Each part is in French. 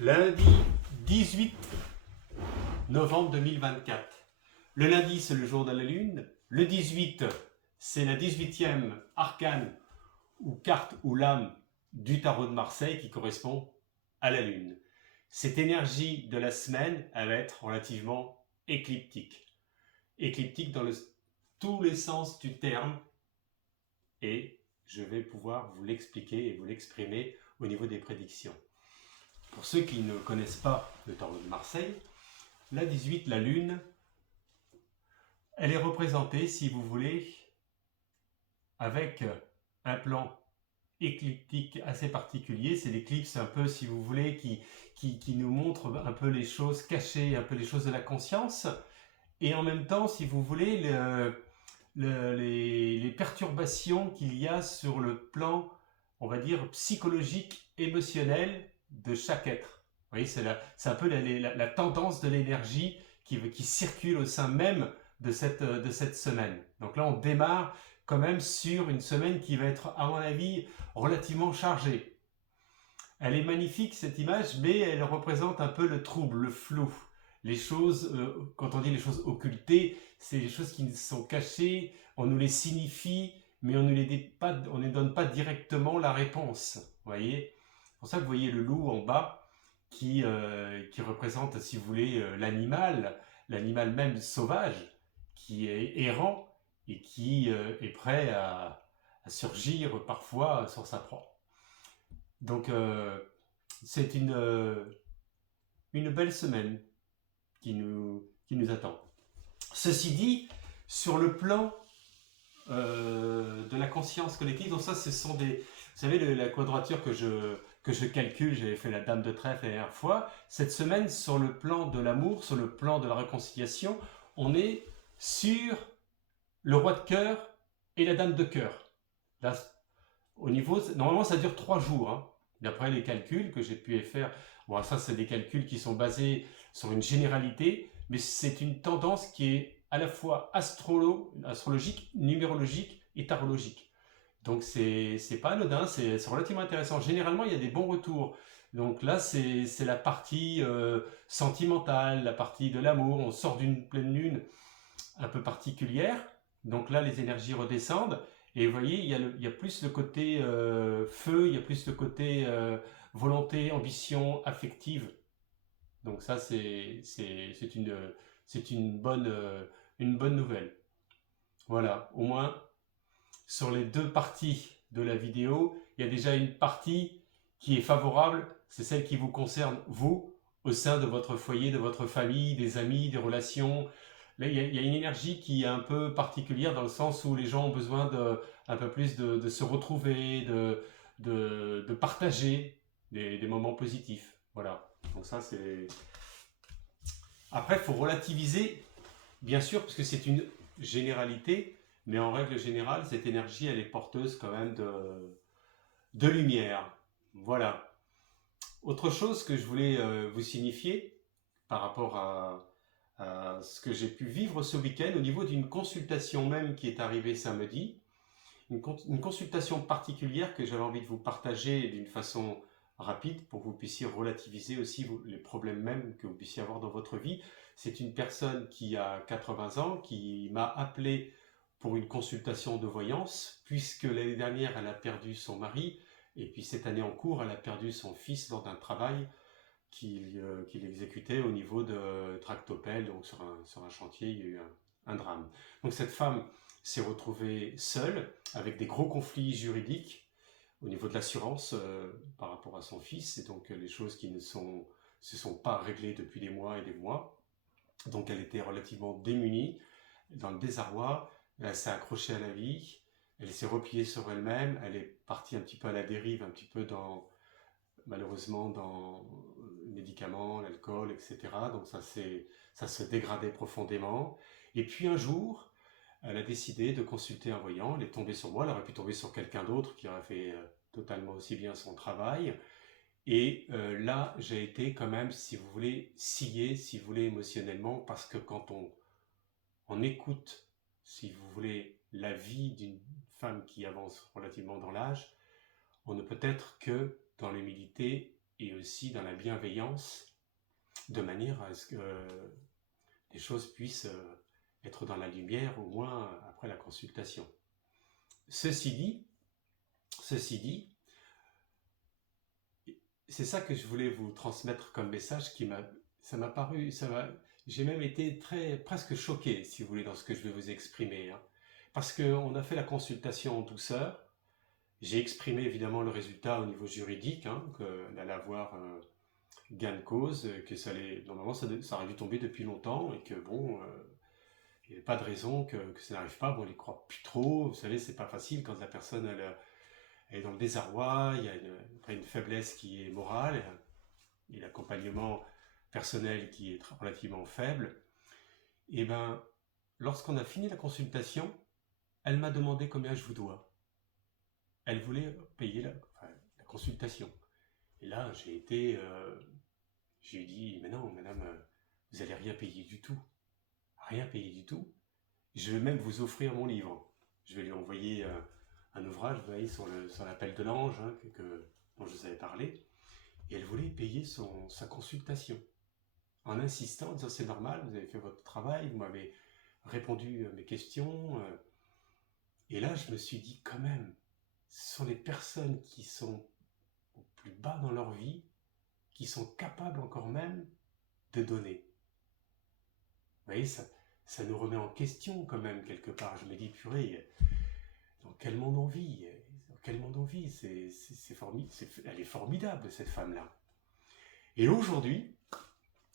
Lundi 18 novembre 2024. Le lundi, c'est le jour de la Lune. Le 18, c'est la 18e arcane ou carte ou lame du tarot de Marseille qui correspond à la Lune. Cette énergie de la semaine, elle va être relativement écliptique. Écliptique dans tous les sens du terme. Et je vais pouvoir vous l'expliquer et vous l'exprimer au niveau des prédictions. Pour ceux qui ne connaissent pas le tarot de Marseille, la 18, la Lune, elle est représentée, si vous voulez, avec un plan écliptique assez particulier. C'est l'éclipse un peu, si vous voulez, qui nous montre un peu les choses cachées, un peu les choses de la conscience. Et en même temps, si vous voulez, les perturbations qu'il y a sur le plan, on va dire, psychologique, émotionnel de chaque être. Vous voyez, c'est un peu la tendance de l'énergie qui circule au sein même de cette semaine. Donc là, on démarre quand même sur une semaine qui va être, à mon avis, relativement chargée. Elle est magnifique, cette image, mais elle représente un peu le trouble, le flou. Les choses, quand on dit les choses occultées, c'est les choses qui sont cachées, on nous les signifie, mais on ne donne pas directement la réponse. Vous voyez? C'est pour ça que vous voyez le loup en bas qui représente, si vous voulez, l'animal même sauvage, qui est errant et qui est prêt à surgir parfois sur sa proie. Donc, c'est une belle semaine qui nous attend. Ceci dit, sur le plan de la conscience collective, donc ça, ce sont des... Vous savez, la quadrature que je calcule, j'avais fait la dame de trèfle la dernière fois. Cette semaine, sur le plan de l'amour, sur le plan de la réconciliation, on est sur le roi de cœur et la dame de cœur. Là, au niveau, normalement, ça dure 3 jours. Hein. D'après les calculs que j'ai pu faire, bon, ça, c'est des calculs qui sont basés sur une généralité, mais c'est une tendance qui est à la fois astrologique, numérologique et tarologique. Donc, c'est pas anodin, c'est relativement intéressant. Généralement, il y a des bons retours. Donc là, c'est la partie sentimentale, la partie de l'amour. On sort d'une pleine lune un peu particulière. Donc là, les énergies redescendent. Et vous voyez, il y a plus le côté feu, il y a plus le côté volonté, ambition, affective. Donc ça, c'est une bonne nouvelle. Voilà, au moins, sur les deux parties de la vidéo, il y a déjà une partie qui est favorable, c'est celle qui vous concerne, vous, au sein de votre foyer, de votre famille, des amis, des relations. Là, il y a une énergie qui est un peu particulière dans le sens où les gens ont besoin un peu plus de se retrouver, de partager des moments positifs. Voilà. Donc ça, c'est... Après, il faut relativiser, bien sûr, parce que c'est une généralité, mais en règle générale, cette énergie, elle est porteuse quand même de lumière. Voilà. Autre chose que je voulais vous signifier par rapport à ce que j'ai pu vivre ce week-end au niveau d'une consultation même qui est arrivée samedi, une consultation particulière que j'avais envie de vous partager d'une façon rapide pour que vous puissiez relativiser aussi les problèmes même que vous puissiez avoir dans votre vie. C'est une personne qui a 80 ans qui m'a appelé pour une consultation de voyance puisque l'année dernière elle a perdu son mari et puis cette année en cours elle a perdu son fils lors d'un travail qu'il exécutait au niveau de Tractopelle, donc sur un chantier, il y a eu un drame. Donc cette femme s'est retrouvée seule, avec des gros conflits juridiques au niveau de l'assurance par rapport à son fils, et donc les choses qui se sont pas réglées depuis des mois et des mois. Donc elle était relativement démunie, dans le désarroi, elle s'est accrochée à la vie, elle s'est repliée sur elle-même, elle est partie un petit peu à la dérive, un petit peu malheureusement dans les médicaments, l'alcool, etc. Donc ça se dégradait profondément. Et puis un jour, elle a décidé de consulter un voyant. Elle est tombée sur moi. Elle aurait pu tomber sur quelqu'un d'autre qui aurait fait totalement aussi bien son travail. Et là, j'ai été quand même, si vous voulez, scié, si vous voulez, émotionnellement, parce que quand on écoute, si vous voulez, la vie d'une femme qui avance relativement dans l'âge, on ne peut être que dans l'humilité et aussi dans la bienveillance, de manière à ce que les choses puissent être dans la lumière, au moins après la consultation. Ceci dit, c'est ça que je voulais vous transmettre comme message j'ai même été presque choqué, si vous voulez, dans ce que je vais vous exprimer, hein. Parce qu'on a fait la consultation en douceur. J'ai exprimé évidemment le résultat au niveau juridique, hein, qu'elle allait avoir gain de cause, que normalement ça aurait dû tomber depuis longtemps, et que bon, il n'y avait pas de raison que ça n'arrive pas. Bon, on n'y croit plus trop, vous savez, c'est pas facile quand la personne elle est dans le désarroi, il y a une faiblesse qui est morale, et l'accompagnement personnel qui est relativement faible. Et ben, lorsqu'on a fini la consultation, elle m'a demandé combien je vous dois. Elle voulait payer la consultation. Et là, j'ai dit, mais non, madame, vous n'allez rien payer du tout. Rien payer du tout. Je vais même vous offrir mon livre. Je vais lui envoyer un ouvrage, vous voyez, sur l'appel de l'ange, hein, dont je vous avais parlé. Et elle voulait payer sa consultation. En insistant, en disant, c'est normal, vous avez fait votre travail, vous m'avez répondu à mes questions. Et là, je me suis dit, quand même, ce sont les personnes qui sont au plus bas dans leur vie, qui sont capables encore même de donner. Vous voyez, ça nous remet en question quand même quelque part. Je me dis, purée, dans quel monde on vit? Dans quel monde on vit? Elle est formidable, cette femme-là. Et aujourd'hui,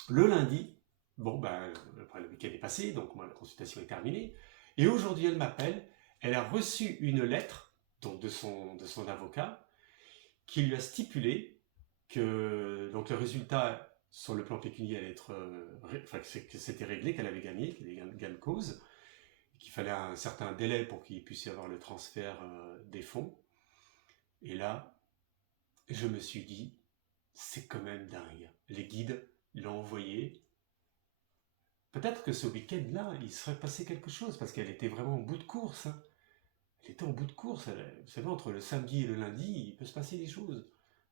le lundi, bon, ben, après le week-end est passé, donc moi, la consultation est terminée. Et aujourd'hui, elle m'appelle. Elle a reçu une lettre donc de son avocat qui lui a stipulé que donc le résultat sur le plan pécuniaire allait être, que c'était réglé, qu'elle avait gagné, qu'il y avait gain de cause, qu'il fallait un certain délai pour qu'il puisse y avoir le transfert des fonds. Et là, je me suis dit, c'est quand même dingue. Les guides l'ont envoyé. Peut-être que ce week-end-là, il serait passé quelque chose, parce qu'elle était vraiment au bout de course, hein. Elle était au bout de course. Vous savez, entre le samedi et le lundi, il peut se passer des choses.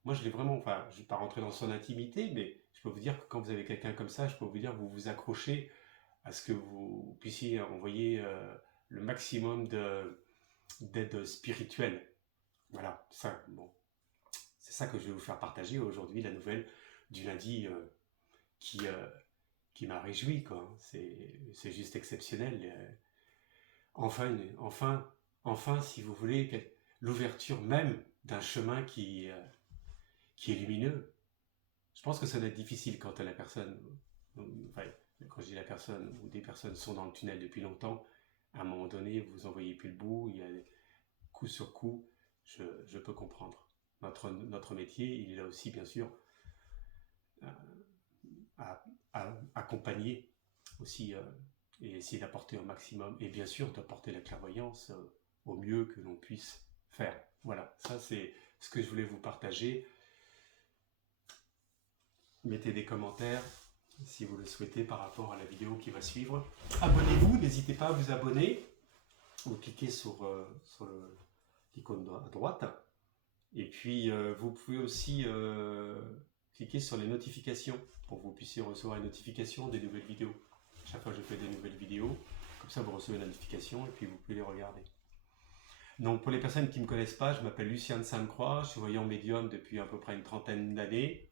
Moi, je l'ai vraiment, enfin, je ne vais pas rentrer dans son intimité, mais je peux vous dire que quand vous avez quelqu'un comme ça, je peux vous dire que vous vous accrochez à ce que vous puissiez envoyer le maximum d'aide spirituelle. Voilà, ça, bon. C'est ça que je vais vous faire partager aujourd'hui, la nouvelle du lundi qui m'a réjoui, quoi. C'est juste exceptionnel. Enfin, si vous voulez, l'ouverture même d'un chemin qui est lumineux. Je pense que ça doit être difficile quand la personne, enfin, quand je dis la personne, ou des personnes sont dans le tunnel depuis longtemps, à un moment donné, vous en voyez plus le bout, il y a coup sur coup, je peux comprendre. Notre métier, il est là aussi, bien sûr, à accompagner aussi et essayer d'apporter au maximum, et bien sûr d'apporter la clairvoyance au mieux que l'on puisse faire. Voilà, ça c'est ce que je voulais vous partager. Mettez des commentaires si vous le souhaitez par rapport à la vidéo qui va suivre. Abonnez-vous, n'hésitez pas à vous abonner. Vous cliquez sur l'icône à droite. Et puis vous pouvez aussi cliquer sur les notifications pour que vous puissiez recevoir les notifications des nouvelles vidéos. Chaque fois que je fais des nouvelles vidéos, comme ça vous recevez la notification et puis vous pouvez les regarder. Donc pour les personnes qui ne me connaissent pas, je m'appelle Lucien de Sainte-Croix, je suis voyant médium depuis à peu près une trentaine d'années,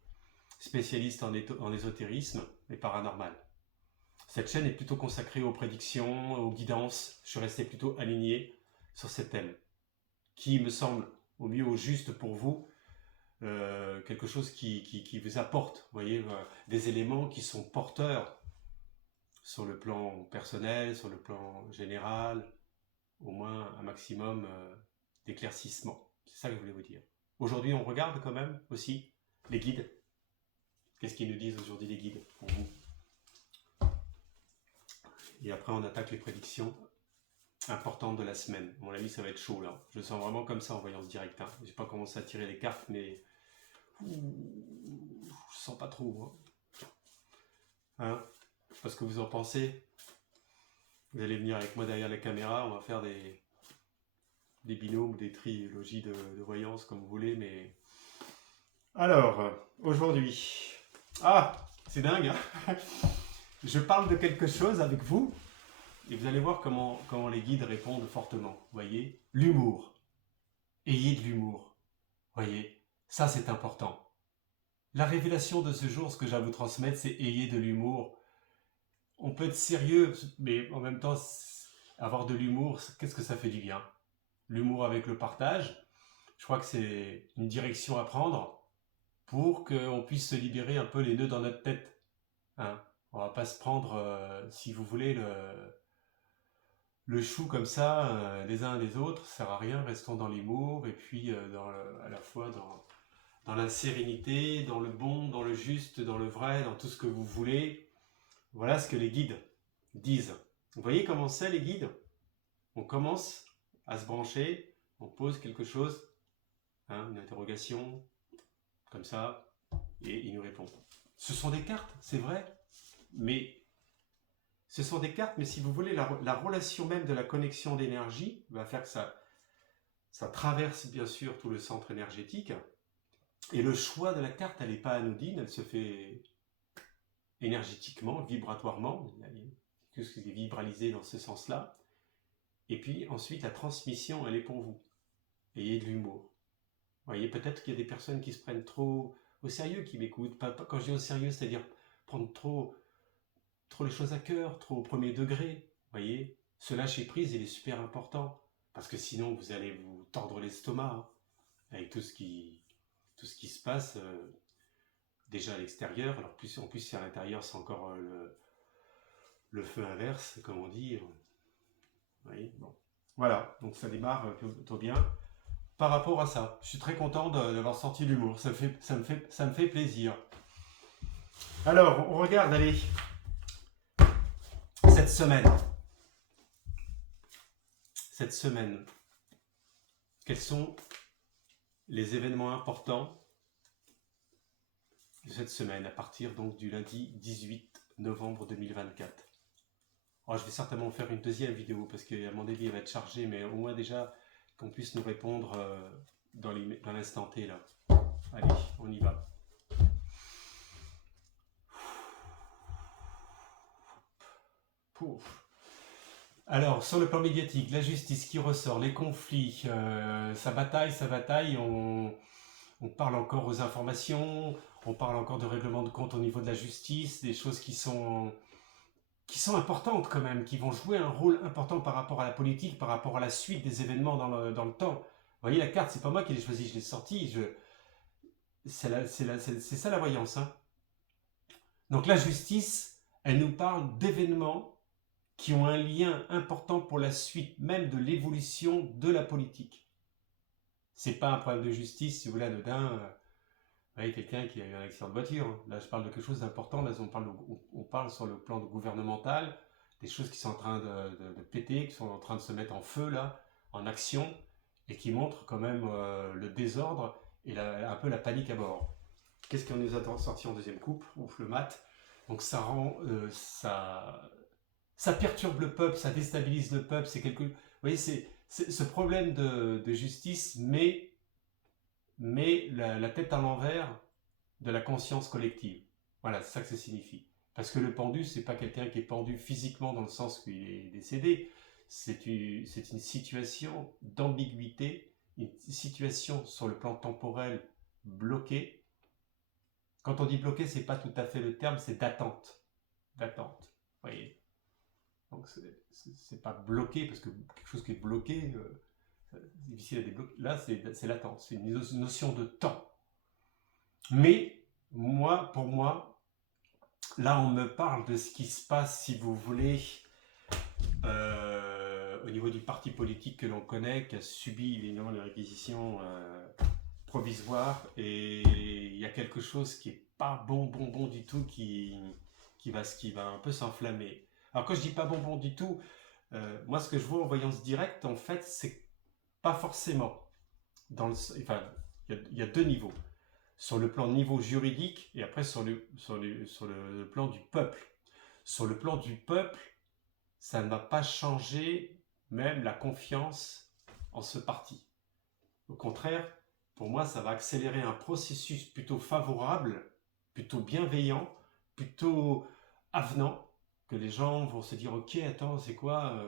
spécialiste en ésotérisme et paranormal. Cette chaîne est plutôt consacrée aux prédictions, aux guidances. Je suis resté plutôt aligné sur ces thèmes qui me semble au mieux au juste pour vous, quelque chose qui vous apporte, vous voyez, des éléments qui sont porteurs sur le plan personnel, sur le plan général, au moins un maximum d'éclaircissement. C'est ça que je voulais vous dire. Aujourd'hui, on regarde quand même aussi les guides. Qu'est-ce qu'ils nous disent aujourd'hui les guides pour vous? Et après, on attaque les prédictions importantes de la semaine. À mon avis, ça va être chaud là. Je le sens vraiment comme ça en voyant ce direct. Hein. Je n'ai pas commencé à tirer les cartes, mais je sens pas trop. Hein, je sais pas ce que vous en pensez. Vous allez venir avec moi derrière la caméra, on va faire des binômes ou des trilogies de voyance comme vous voulez, mais Alors, aujourd'hui, c'est dingue, hein. Je parle de quelque chose avec vous et vous allez voir comment les guides répondent fortement. Vous voyez, l'humour. Ayez de l'humour. Vous voyez, ça c'est important. La révélation de ce jour, ce que j'ai à vous transmettre, c'est ayez de l'humour. On peut être sérieux, mais en même temps, avoir de l'humour, qu'est-ce que ça fait du bien? L'humour avec le partage, je crois que c'est une direction à prendre pour qu'on puisse se libérer un peu les nœuds dans notre tête. Hein. On va pas se prendre, si vous voulez, le chou comme ça, les uns les autres, ça sert à rien. Restons dans l'humour et puis à la fois dans la sérénité, dans le bon, dans le juste, dans le vrai, dans tout ce que vous voulez. Voilà ce que les guides disent. Vous voyez comment c'est les guides? On commence à se brancher, on pose quelque chose, hein, une interrogation, comme ça, et il nous répond. Ce sont des cartes, c'est vrai, mais ce sont des cartes, mais si vous voulez, la relation même de la connexion d'énergie va faire que ça traverse bien sûr tout le centre énergétique, et le choix de la carte, elle n'est pas anodine, elle se fait énergétiquement, vibratoirement, il y a quelque chose qui est vibralisé dans ce sens-là, et puis ensuite la transmission, elle est pour vous. Ayez de l'humour. Vous voyez, peut-être qu'il y a des personnes qui se prennent trop au sérieux, qui m'écoutent. Quand je dis au sérieux, c'est-à-dire prendre trop les choses à cœur, trop au premier degré. Vous voyez, ce lâcher prise, il est super important. Parce que sinon, vous allez vous tordre l'estomac, hein, avec tout ce qui se passe déjà à l'extérieur. Alors en plus, si à l'intérieur, c'est encore le feu inverse, comme on dit. Vous voyez, bon. Voilà, donc ça démarre plutôt bien. Par rapport à ça, je suis très content d'avoir sorti l'humour. Ça me fait plaisir. Alors, on regarde, allez, cette semaine, quels sont les événements importants de cette semaine, à partir donc du lundi 18 novembre 2024. Alors, je vais certainement faire une deuxième vidéo, parce qu'à mon avis, elle va être chargée, mais au moins déjà qu'on puisse nous répondre dans l'instant T, là. Allez, on y va. Pouf. Alors, sur le plan médiatique, la justice qui ressort, les conflits, ça bataille, on parle encore aux informations, on parle encore de règlement de compte au niveau de la justice, des choses qui sont importantes quand même, qui vont jouer un rôle important par rapport à la politique, par rapport à la suite des événements dans le temps. Vous voyez, la carte, c'est pas moi qui l'ai choisie, je l'ai sortie, c'est ça la voyance. Hein. Donc la justice, elle nous parle d'événements qui ont un lien important pour la suite même de l'évolution de la politique. C'est pas un problème de justice, si vous voulez, anodin. Vous voyez, quelqu'un qui a eu un accident de voiture. Hein. Là, je parle de quelque chose d'important. Là, on parle sur le plan gouvernemental, des choses qui sont en train de péter, qui sont en train de se mettre en feu, là, en action, et qui montrent quand même le désordre et un peu la panique à bord. Qu'est-ce qu'on nous a sorti en deuxième coupe? Ouf, le mat. Donc ça rend, ça perturbe le peuple, ça déstabilise le peuple. Vous voyez, c'est ce problème de justice met la tête à l'envers de la conscience collective. Voilà, c'est ça que ça signifie. Parce que le pendu, c'est pas quelqu'un qui est pendu physiquement dans le sens qu'il est décédé. C'est une situation d'ambiguïté, une situation sur le plan temporel bloquée. Quand on dit bloqué, c'est pas tout à fait le terme, c'est d'attente. D'attente. Vous voyez. Donc c'est pas bloqué, parce que quelque chose qui est bloqué, c'est difficile à débloquer. Là, c'est l'attente, c'est une notion de temps. Mais pour moi, là, on me parle de ce qui se passe, si vous voulez, au niveau du parti politique que l'on connaît, qui a subi évidemment les réquisitions provisoires, et il y a quelque chose qui est pas bon du tout, qui va un peu s'enflammer. Alors quand je dis pas bon du tout, moi ce que je vois en voyance directe, en fait, c'est pas forcément enfin, il y a deux niveaux. Sur le niveau juridique et après sur le plan du peuple. Sur le plan du peuple, ça ne va pas changer même la confiance en ce parti. Au contraire, pour moi, ça va accélérer un processus plutôt favorable, plutôt bienveillant, plutôt avenant, que les gens vont se dire, ok, attends, c'est quoi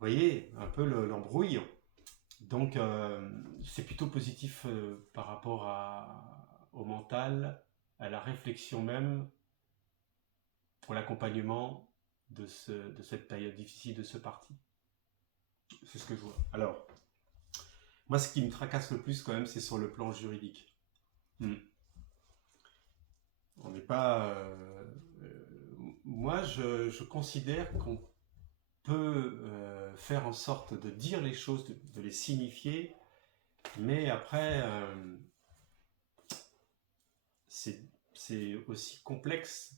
vous voyez, un peu l'embrouille. Donc, c'est plutôt positif par rapport au mental, à la réflexion même, pour l'accompagnement de cette période difficile de ce parti. C'est ce que je vois. Alors, moi, ce qui me tracasse le plus quand même, c'est sur le plan juridique. On n'est pas... moi, je considère qu'on peut faire en sorte de dire les choses, de les signifier, mais après, c'est aussi complexe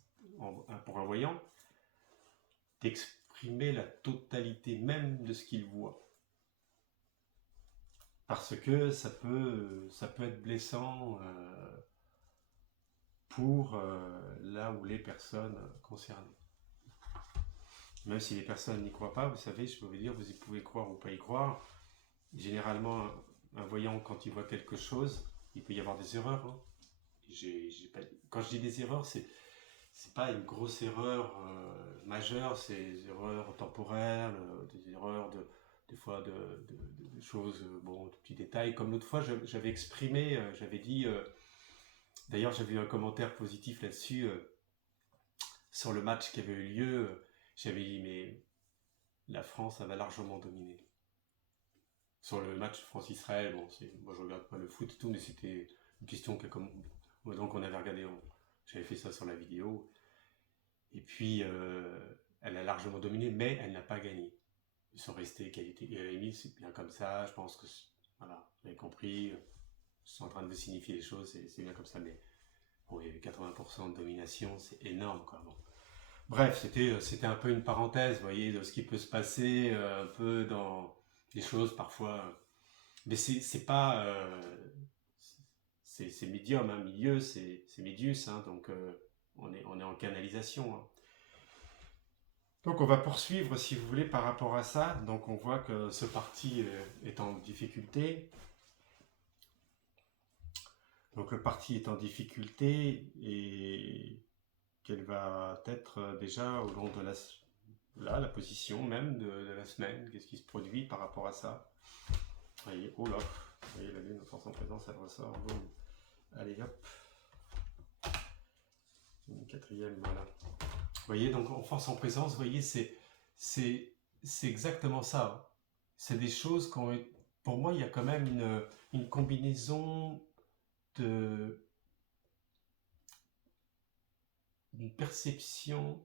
pour un voyant d'exprimer la totalité même de ce qu'il voit. Parce que ça peut être blessant pour là où les personnes concernées. Même si les personnes n'y croient pas, vous savez, je peux vous dire, vous y pouvez croire ou pas y croire. Généralement, un voyant, quand il voit quelque chose, il peut y avoir des erreurs. Hein. Quand je dis des erreurs, c'est pas une grosse erreur majeure, c'est des erreurs temporaires, des erreurs des fois de choses, bon, de petits détails. Comme l'autre fois, j'avais exprimé, j'avais dit, d'ailleurs j'avais eu un commentaire positif là-dessus, sur le match qui avait eu lieu, j'avais dit, mais la France avait largement dominé. Sur le match France-Israël, bon, moi je regarde pas le foot et tout, mais c'était une question que donc on avait regardé, j'avais fait ça sur la vidéo, et puis elle a largement dominé, mais elle n'a pas gagné. Ils sont restés égalité, et à la limite c'est bien comme ça, je pense que, voilà, vous avez compris, ils sont en train de signifier les choses, c'est bien comme ça, mais bon, il y avait 80% de domination, c'est énorme, quoi. Bon. Bref, c'était un peu une parenthèse, vous voyez, de ce qui peut se passer un peu dans des choses parfois. Mais c'est pas. C'est médium, hein, milieu, c'est Médius, hein, donc on est en canalisation. Hein. Donc on va poursuivre, si vous voulez, par rapport à ça. Donc on voit que ce parti est en difficulté. Donc le parti est en difficulté et quelle va être déjà au long de la position même de la semaine, qu'est-ce qui se produit par rapport à ça. Voyez, oh là, vous voyez la lune, force en présence, elle ressort, boum. Allez hop, une quatrième, voilà. Vous voyez, donc en force en présence, vous voyez, c'est exactement ça. C'est des choses pour moi, il y a quand même une combinaison d'une perception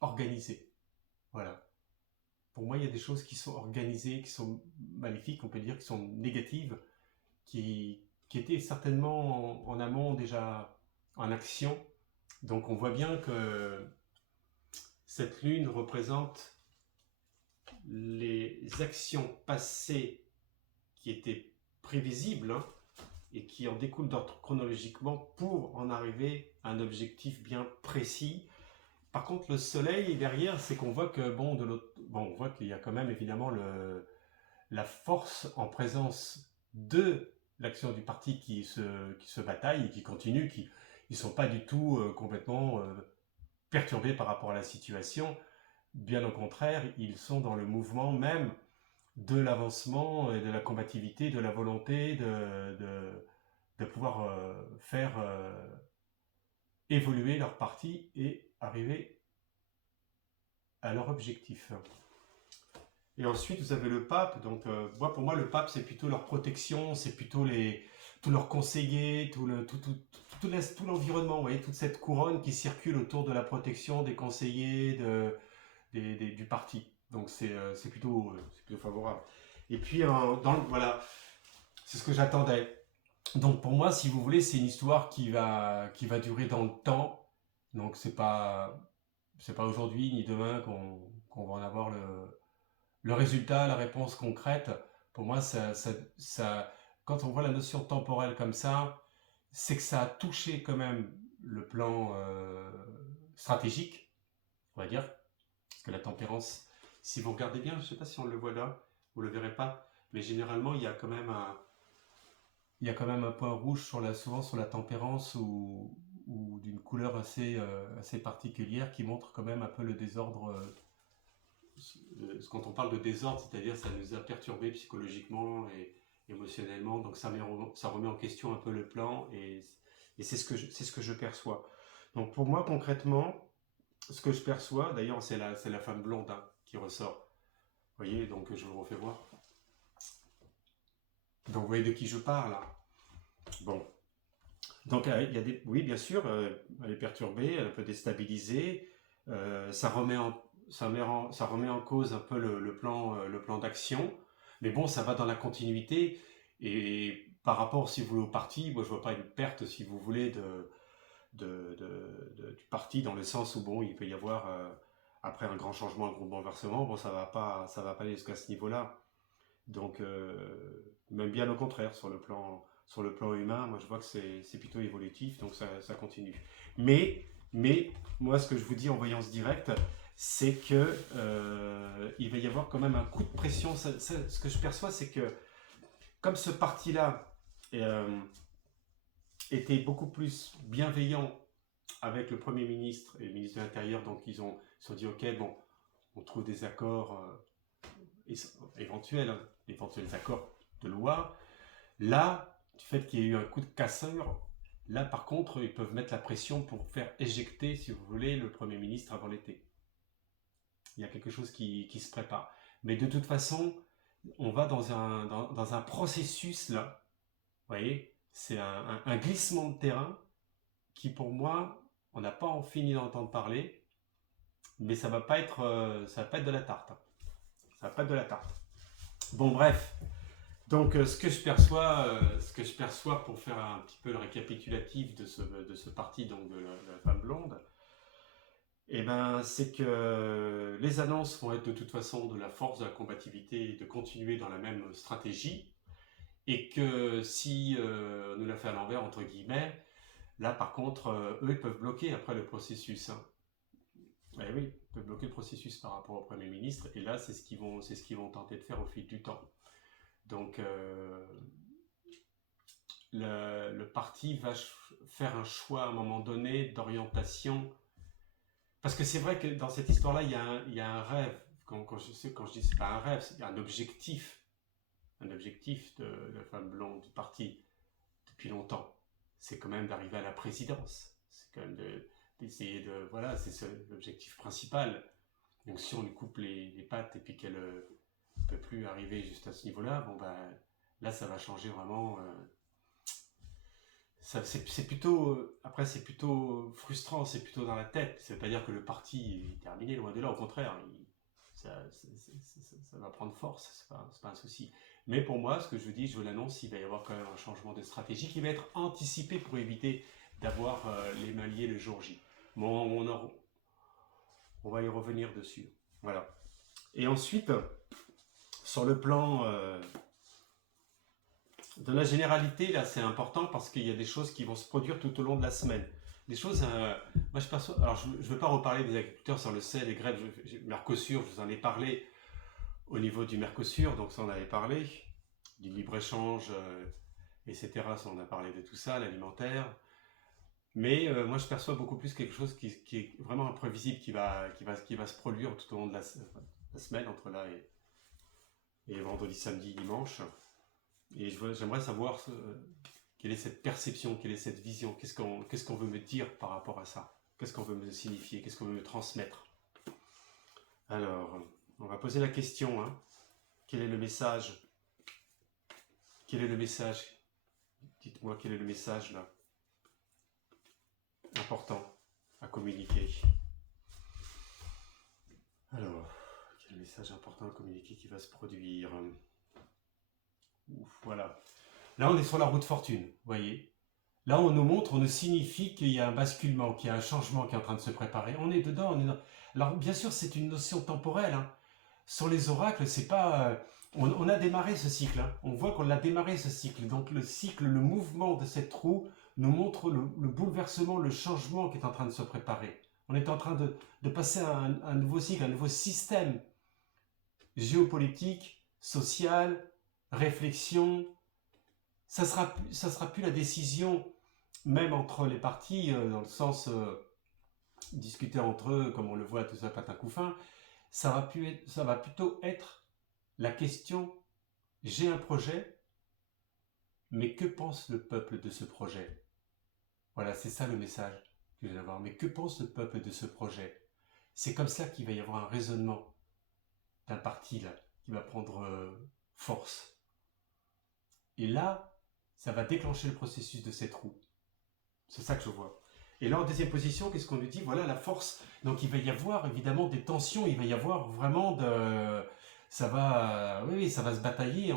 organisée. Voilà. Pour moi, il y a des choses qui sont organisées, qui sont maléfiques, on peut dire, qui sont négatives, qui étaient certainement en amont déjà en action. Donc on voit bien que cette lune représente les actions passées qui étaient prévisibles hein, et qui en découlent chronologiquement pour en arriver à un objectif bien précis. Par contre, le soleil derrière, c'est qu'on voit que on voit qu'il y a quand même évidemment la force en présence de l'action du parti qui se bataille et qui continue, qui ne sont pas du tout complètement perturbés par rapport à la situation. Bien au contraire, ils sont dans le mouvement même de l'avancement et de la combativité, de la volonté de pouvoir faire évoluer leur parti et arriver à leur objectif. Et ensuite, vous avez le pape. Donc, pour moi, le pape, c'est plutôt leur protection, c'est plutôt tous leurs conseillers, tout l'environnement, vous voyez, toute cette couronne qui circule autour de la protection des conseillers du parti. Donc, c'est plutôt favorable. Et puis, voilà, c'est ce que j'attendais. Donc, pour moi, si vous voulez, c'est une histoire qui va durer dans le temps. Donc, c'est pas aujourd'hui ni demain qu'on va en avoir le résultat, la réponse concrète. Pour moi, quand on voit la notion temporelle comme ça, c'est que ça a touché quand même le plan stratégique, on va dire. Parce que la tempérance, si vous regardez bien, je ne sais pas si on le voit là, vous ne le verrez pas, mais généralement, il y a quand même un point rouge souvent sur la tempérance ou d'une couleur assez particulière qui montre quand même un peu le désordre. Quand on parle de désordre, c'est-à-dire ça nous a perturbés psychologiquement et émotionnellement, donc ça remet en question un peu le plan et c'est ce que je perçois. Donc pour moi concrètement, ce que je perçois, d'ailleurs c'est la femme blonde hein, qui ressort. Vous voyez, donc je vous le refais voir. Donc vous voyez de qui je parle là. Bon, donc il y a oui bien sûr, elle est perturbée, elle est un peu déstabilisée, ça ça remet en cause un peu le plan d'action, mais bon ça va dans la continuité et par rapport si vous voulez au parti, moi je vois pas une perte si vous voulez du parti dans le sens où bon il peut y avoir après un grand changement, un gros bouleversement, bon ça va pas aller jusqu'à ce niveau-là. Donc, même bien au contraire, sur le plan humain, moi je vois que c'est plutôt évolutif, donc ça continue. Mais, moi ce que je vous dis en voyance directe, c'est que il va y avoir quand même un coup de pression. Ce que je perçois, c'est que comme ce parti-là était beaucoup plus bienveillant avec le Premier ministre et le ministre de l'Intérieur, donc ils se sont dit ok, bon, on trouve des accords éventuels, hein, éventuels accords de loi. Là, du fait qu'il y ait eu un coup de casseur, là par contre, ils peuvent mettre la pression pour faire éjecter, si vous voulez, le Premier ministre avant l'été. Il y a quelque chose qui se prépare. Mais de toute façon, on va dans un processus là, vous voyez, c'est un glissement de terrain qui pour moi, on n'a pas en fini d'entendre parler, mais ça va pas être de la tarte. Hein. Ça va pas être de la tarte. Bon bref, donc ce que je perçois pour faire un petit peu le récapitulatif de ce parti donc de la femme blonde, eh ben, c'est que les annonces vont être de toute façon de la force, de la combativité et de continuer dans la même stratégie. Et que si on nous l'a fait à l'envers, entre guillemets, là par contre, eux ils peuvent bloquer après le processus. Hein. Eh oui, ils peuvent bloquer le processus par rapport au Premier ministre. Et là, c'est ce qu'ils vont tenter de faire au fil du temps. Donc, le parti va faire un choix à un moment donné d'orientation. Parce que c'est vrai que dans cette histoire-là, il y a un rêve. Quand je dis c'est pas un rêve, c'est un objectif. Un objectif de la femme blonde du parti depuis longtemps. C'est quand même d'arriver à la présidence. C'est quand même d'essayer de. Voilà, c'est l'objectif principal. Donc si on lui coupe les pattes et puis qu'elle ne peut plus arriver juste à ce niveau-là, bon ben là ça va changer vraiment. C'est plutôt après c'est plutôt frustrant, c'est plutôt dans la tête. Ça veut pas dire que le parti est terminé, loin de là. Au contraire, ça va prendre force, c'est pas un souci. Mais pour moi, ce que je vous dis, je vous l'annonce, il va y avoir quand même un changement de stratégie qui va être anticipé pour éviter d'avoir les mains liées le jour J. Bon, on va y revenir dessus. Voilà. Et ensuite, sur le plan de la généralité, là, c'est important parce qu'il y a des choses qui vont se produire tout au long de la semaine. Des choses, moi je perçois, alors je ne veux pas reparler des agriculteurs, ça on le sait, les grèves, Mercosur, je vous en ai parlé au niveau du Mercosur, donc ça on avait parlé, du libre-échange, etc. Ça on a parlé de tout ça, l'alimentaire. Mais moi je perçois beaucoup plus quelque chose qui est vraiment imprévisible, qui va se produire tout au long de la semaine, entre là et vendredi, samedi, dimanche. Et j'aimerais savoir quelle est cette perception, quelle est cette vision, qu'est-ce qu'on veut me dire par rapport à ça, qu'est-ce qu'on veut me signifier, qu'est-ce qu'on veut me transmettre. Alors, on va poser la question, hein. Quel est le message? Quel est le message? Dites-moi quel est le message là important à communiquer. Alors, quel message important à communiquer qui va se produire? Ouf, voilà. Là, on est sur la route fortune, vous voyez. Là, on nous montre, on nous signifie qu'il y a un basculement, qu'il y a un changement qui est en train de se préparer. On est dedans, Alors, bien sûr, c'est une notion temporelle. Hein. Sur les oracles, c'est pas... on a démarré ce cycle. Hein. On voit qu'on l'a démarré, ce cycle. Donc, le cycle, le mouvement de cette roue nous montre le bouleversement, le changement qui est en train de se préparer. On est en train de passer à un nouveau cycle, un nouveau système géopolitique, social, réflexion, ça sera plus la décision, même entre les parties, dans le sens discuter entre eux, comme on le voit, tout ça, patin coup fin, ça va plutôt être la question, j'ai un projet, mais que pense le peuple de ce projet? Voilà, c'est ça le message que je vais avoir. Mais que pense le peuple de ce projet? C'est comme ça qu'il va y avoir un raisonnement d'un parti là, qui va prendre force. Et là, ça va déclencher le processus de cette roue. C'est ça que je vois. Et là, en deuxième position, qu'est-ce qu'on nous dit? Voilà la force. Donc il va y avoir évidemment des tensions, il va y avoir vraiment de... Ça va, oui, ça va se batailler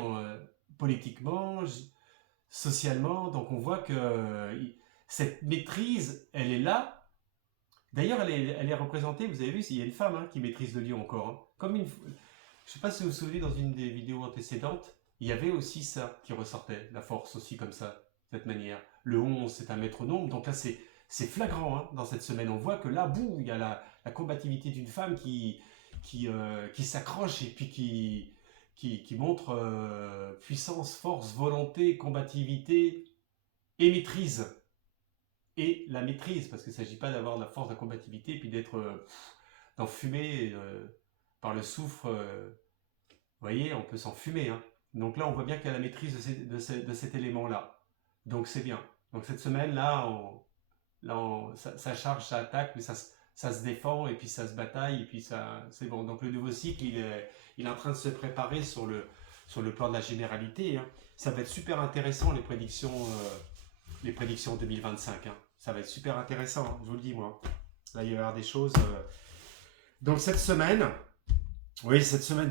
politiquement, socialement. Donc on voit que cette maîtrise, elle est là. D'ailleurs, elle est représentée, vous avez vu, il y a une femme qui maîtrise le lion encore. Comme une... Je ne sais pas si vous vous souvenez, dans une des vidéos antécédentes, il y avait aussi ça qui ressortait, la force aussi comme ça, de cette manière. Le 11, c'est un métronome, donc là c'est flagrant dans cette semaine. On voit que là, bouh, il y a la combativité d'une femme qui s'accroche et puis qui montre puissance, force, volonté, combativité et maîtrise. Et la maîtrise, parce qu'il ne s'agit pas d'avoir de la force, de la combativité, et puis d'être d'enfumer par le soufre. Vous voyez, on peut s'enfumer. Donc là, on voit bien qu'il y a la maîtrise de cet élément-là. Donc c'est bien. Donc cette semaine-là, ça charge, ça attaque, mais ça se défend, et puis ça se bataille, et puis c'est bon. Donc le nouveau cycle, il est en train de se préparer sur le plan de la généralité. Ça va être super intéressant, les prédictions 2025. Ça va être super intéressant, je vous le dis moi. Là, il va y avoir des choses. Donc cette semaine,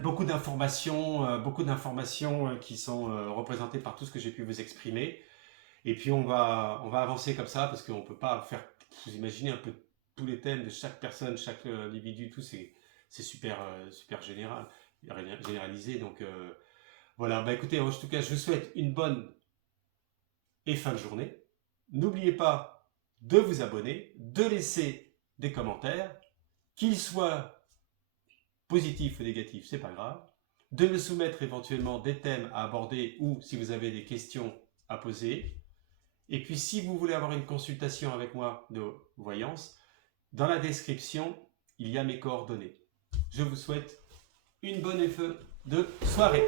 beaucoup d'informations qui sont représentées par tout ce que j'ai pu vous exprimer. Et puis on va avancer comme ça, parce qu'on ne peut pas faire, vous imaginez un peu tous les thèmes de chaque personne, chaque individu, tout c'est super généralisé. Donc voilà, écoutez, en tout cas, je vous souhaite une bonne et fin de journée. N'oubliez pas de vous abonner, de laisser des commentaires, qu'ils soient positifs ou négatifs, c'est pas grave, de me soumettre éventuellement des thèmes à aborder ou si vous avez des questions à poser. Et puis si vous voulez avoir une consultation avec moi de voyance, dans la description, il y a mes coordonnées. Je vous souhaite une bonne et de soirée.